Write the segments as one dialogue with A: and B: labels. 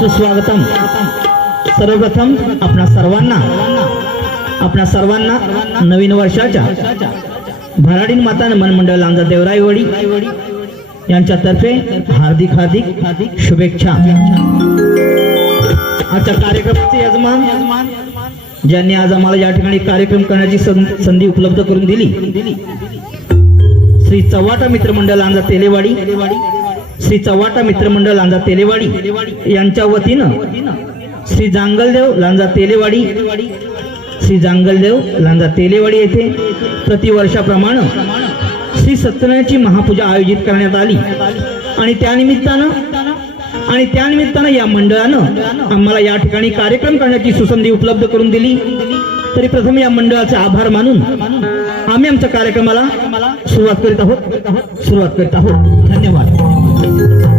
A: सुस्वागतम. सर्वप्रथम आपणा सर्वांना आपणा सर्वांना नवीन वर्षाच्या भराडीन माता नमन मंडळ लांजा देवराईवाडी यांच्यातर्फे हार्दिक हार्दिक हार्दिक शुभेच्छा आजच्या कार्यक्रमाचे यजमान ज्यांनी आज आम्हाला या ठिकाणी कार्यक्रम करण्याची संधी उपलब्ध करून दिली. श्री चव्हाटा मित्रमंडळ लांजा तेलेवाडी श्री चव्हाटा मित्रमंडळ लांजा तेलेवाडी यांच्या वतीनं श्री जांगलदेव लांजा तेलेवाडी श्री जांगलदेव लांजा तेलेवाडी येथे प्रतिवर्षाप्रमाणे श्री सत्यनारायणची महापूजा आयोजित करण्यात आली. आणि त्यानिमित्तानं आणि त्यानिमित्तानं या मंडळानं आम्हाला या ठिकाणी कार्यक्रम करण्याची सुसंधी उपलब्ध करून दिली. तरी प्रथम या मंडळाचे आभार मानून आम्ही आमच्या कार्यक्रमाला सुरुवात करीत आहोत. सुरुवात करीत आहोत. धन्यवाद. सुस्वागतम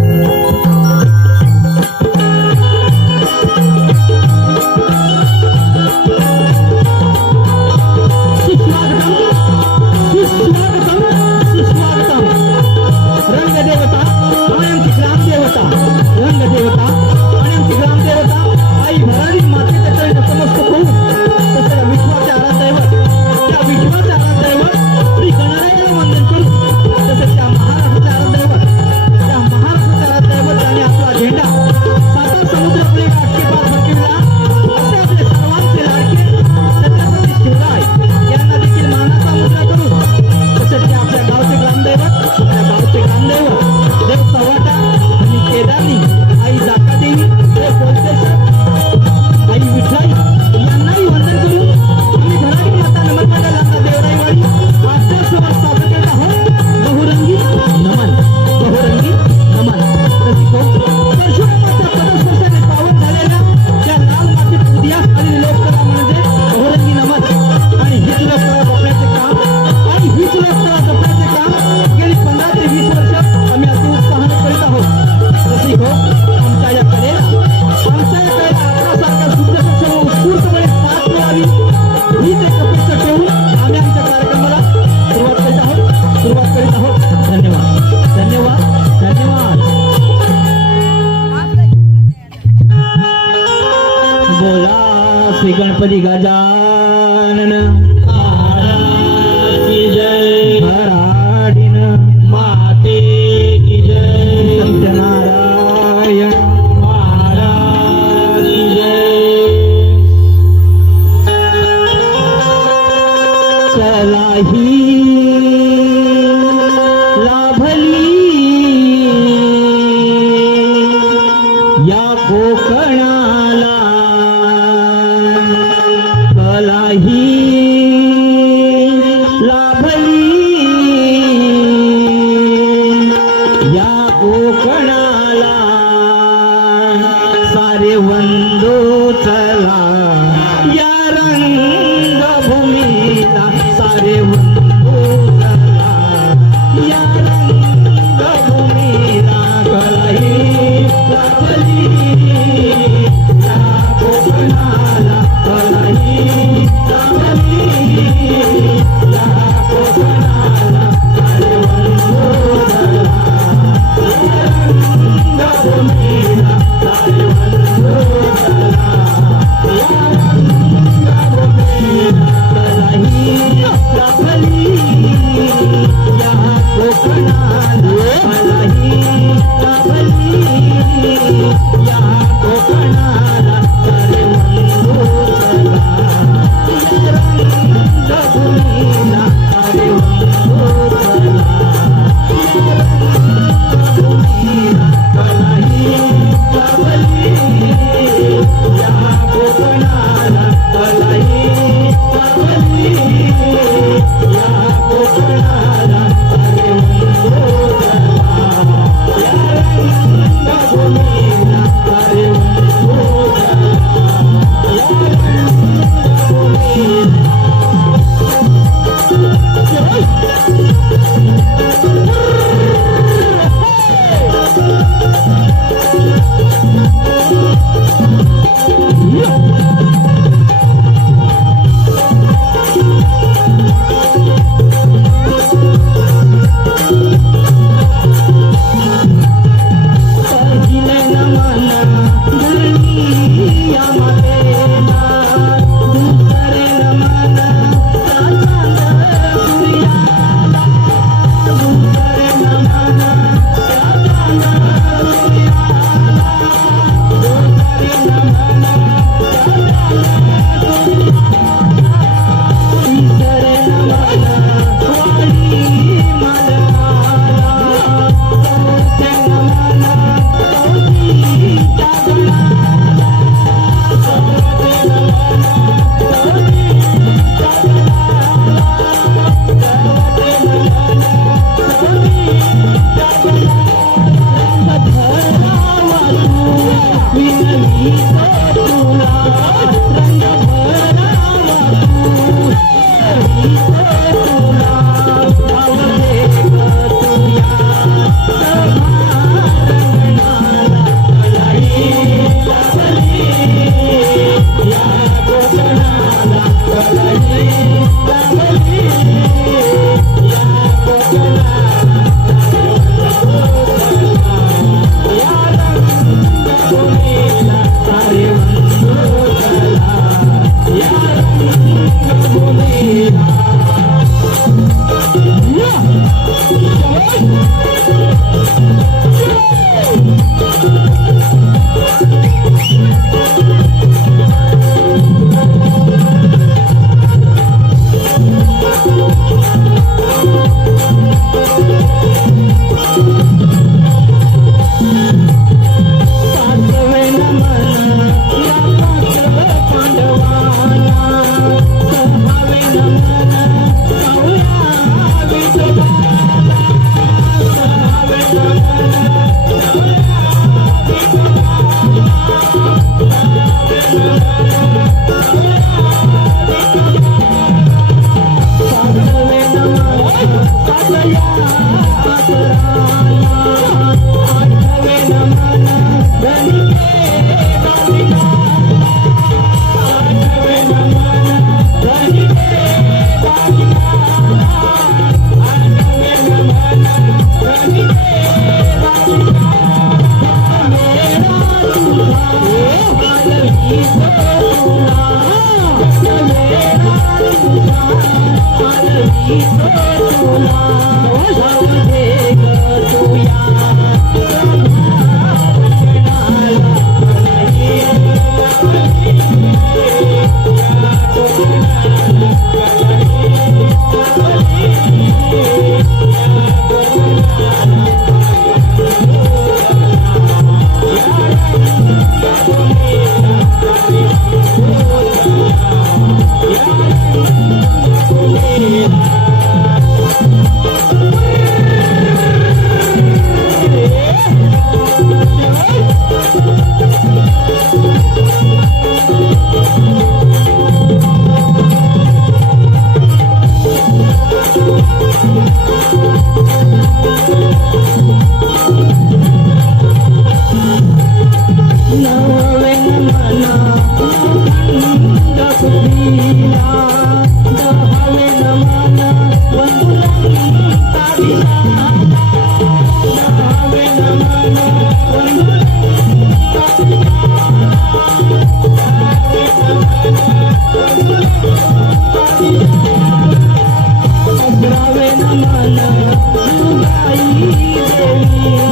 A: गणपती गजानन महाराज की जय। भराडीन माते की जय। सत्यनारायण महाराज ही আমার Oh. Thank you.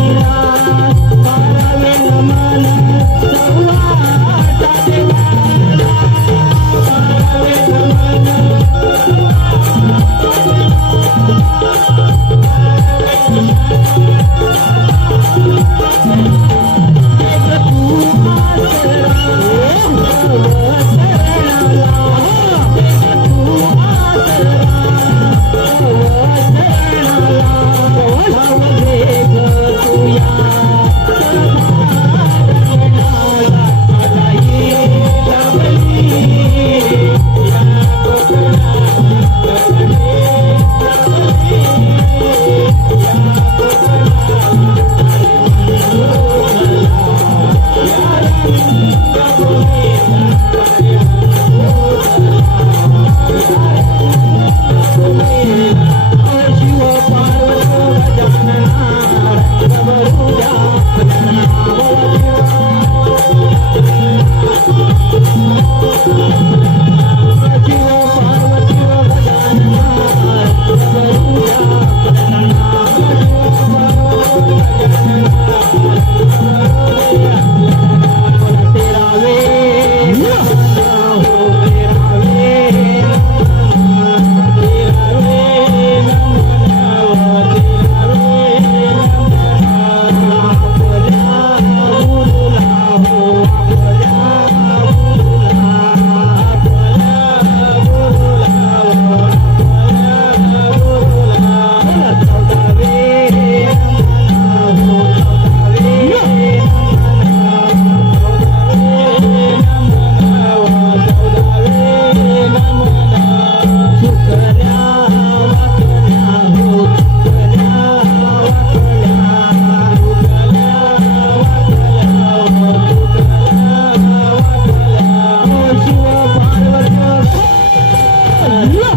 A: Yeah.